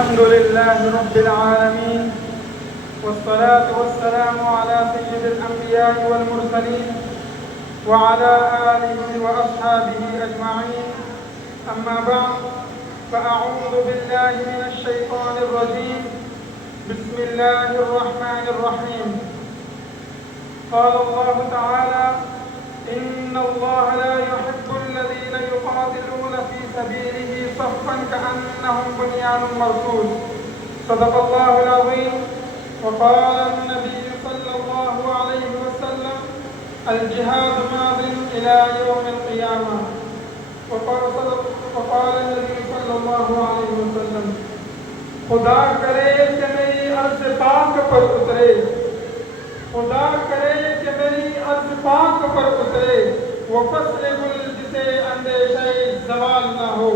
الحمد لله رب العالمين والصلاة والسلام على سيد الأنبياء والمرسلين وعلى آله وأصحابه أجمعين. أما بعد فأعوذ بالله من الشيطان الرجيم. بسم الله الرحمن الرحيم. قال الله تعالى: إن الله لا يحب الذين يقاتلون في سبيله صفا كأنهم بنيان مرصوص. صدق الله العظيم. وقال النبي صلى الله عليه وسلم: الجهاد ماض إلى يوم القيامة. وقال النبي صلى الله عليه وسلم: خدا کرے کہ میری عرض پاک پر اترے، خدا کرے کہ میری عرض پاک پر اترے، وہ فصل گل جسے اندیشہ زوال نہ ہو.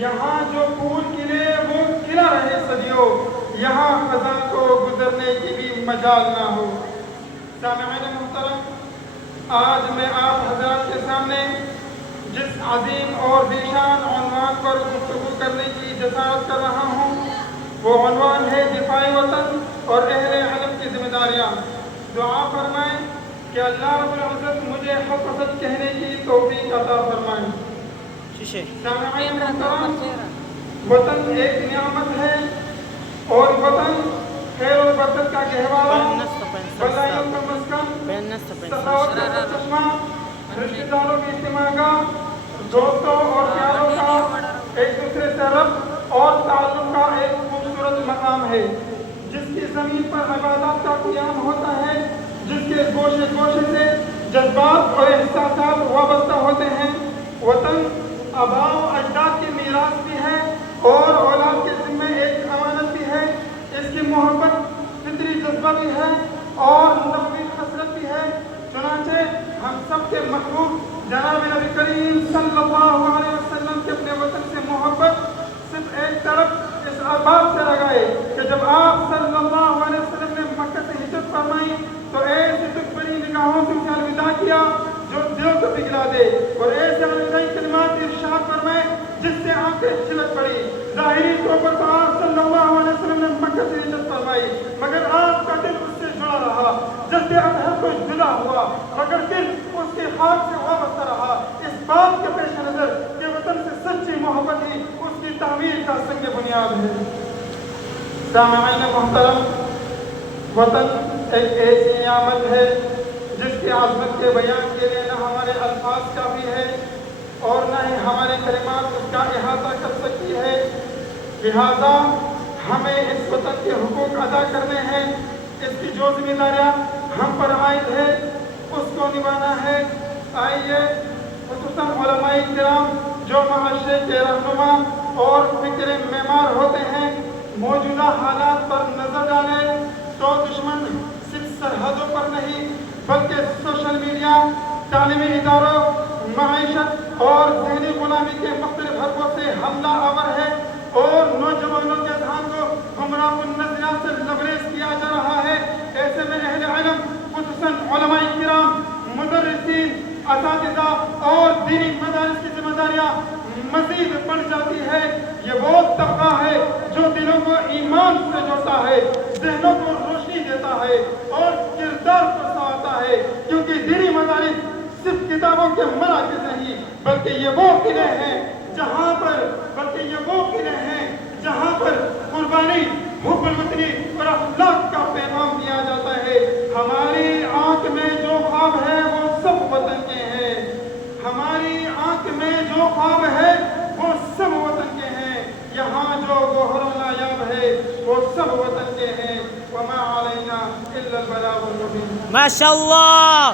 یہاں جو پھول کھلے وہ کھلا رہے صدیوں، یہاں خزاں کو گزرنے کی بھی مجال نہ ہو. سامعین محترم، آج میں آپ حضرات کے سامنے جس عظیم اور ذیشان عنوان پر گفتگو کرنے کی جسارت کر رہا ہوں وہ عنوان ہے دفاع وطن اور اہل علم کی ذمہ داریاں. دعا فرمائیں کہ اللہ رب العزت مجھے حق وسط کہنے کی توفیق عطا فرمائیں. سامعین محترم، وطن ایک نعمت ہے اور وطن خیر و برکت کا گہوارہ، بھلائیوں کا مسکن، سخاوت کا چشمہ، رشتہ داروں کی اجتماع گاہ، دوستوں اور پیاروں کا ایک دوسرے سے ربط اور تعلق کا ایک خوبصورت مقام ہے، جس کی زمین پر عبادات کا قیام ہوتا ہے، جس کے گوشے گوشے سے جذبات اور احساسات وابستہ ہوتے ہیں. وطن آباء و اجداد کی میراث بھی ہے اور اولاد کے ذمہ ایک امانت بھی ہے. اس کی محبت فطری جذبہ بھی ہے اور نبوی خصلت بھی ہے. چنانچہ ہم سب کے محبوب جناب نبی کریم صلی اللہ علیہ وسلم کے اپنے وطن سے محبت صرف ایک طرف اس بات سے لگائے کہ جب آپ صلی اللہ علیہ وسلم نے مکہ سے ہجرت فرمائی تو ایسے تک بڑی نگاہوں سے اسے الوداع کیا جو دل کو پگھلا دے، اور ایسے الوداعی کلمات ارشاد فرمائے جس سے آنکھیں چھلک پڑی. ظاہری طور پر تو آپ صلی اللہ علیہ وسلم نے مکہ سے ہجرت فرمائی، مگر آپ کا دل اس سے جڑا رہا. جذبہ اطہر کو جدا ہوا مگر دل اس کے ہاتھ سے وابستہ رہا. اس بات کے پیش نظر کہ وطن سے سچی محبت ہی اس کی تعمیر کا سنگ بنیاد ہے. سامعین محترم، وطن ایک ایسی نعمت ہے جس کی عظمت کے بیان کے لیے نہ ہمارے الفاظ کافی ہے اور نہ ہی ہمارے کلمات اس کا احاطہ کر سکتی ہے. لہذا ہمیں اس وطن کے حقوق ادا کرنے ہیں. اس کی جو ذمہ داریاں ہم پر عائد ہے اس کو نبھانا ہے. آئیے خصوصاً علماء کرام جو معاشرے کے رہنما اور فکر معمار ہوتے ہیں موجودہ حالات پر نظر ڈالیں تو دشمن صرف سرحدوں پر نہیں بلکہ سوشل میڈیا، تعلیمی اداروں، معیشت اور ذہنی غلامی کے مختلف حربوں سے حملہ آور ہے اور نوجوانوں کے ذہن کو گمراہ النظریات سے لبریز کیا جا رہا ہے. ایسے میں اہل علم خصوصاً علماء کرام، مدرسین، اساتذہ اور دینی مدارس کی ذمہ داریاں مزید بڑھ جاتی ہے. یہ وہ طبقہ ہے جو دلوں کو ایمان سے جوڑتا ہے، ذہنوں کو روشنی دیتا ہے اور کردار کو سنوارتا ہے، کیونکہ دینی مدارس صرف کتابوں کے مراکز نہیں بلکہ یہ وہ قلعے ہیں جہاں پر قربانی، حب الوطنی اور اخلاق کا پیغام دیا جاتا ہے. ہماری آنکھ میں جو خواب ہے وہ سب وطن کے ہیں. ہماری آنکھ میں جو خواب ہے وہ سب وطن کے ہیں. یہاں جو گوہر نایاب ہے وہ سب وطن کے ہیں. وما علینا الا البلاغ المبین. ماشاءاللہ.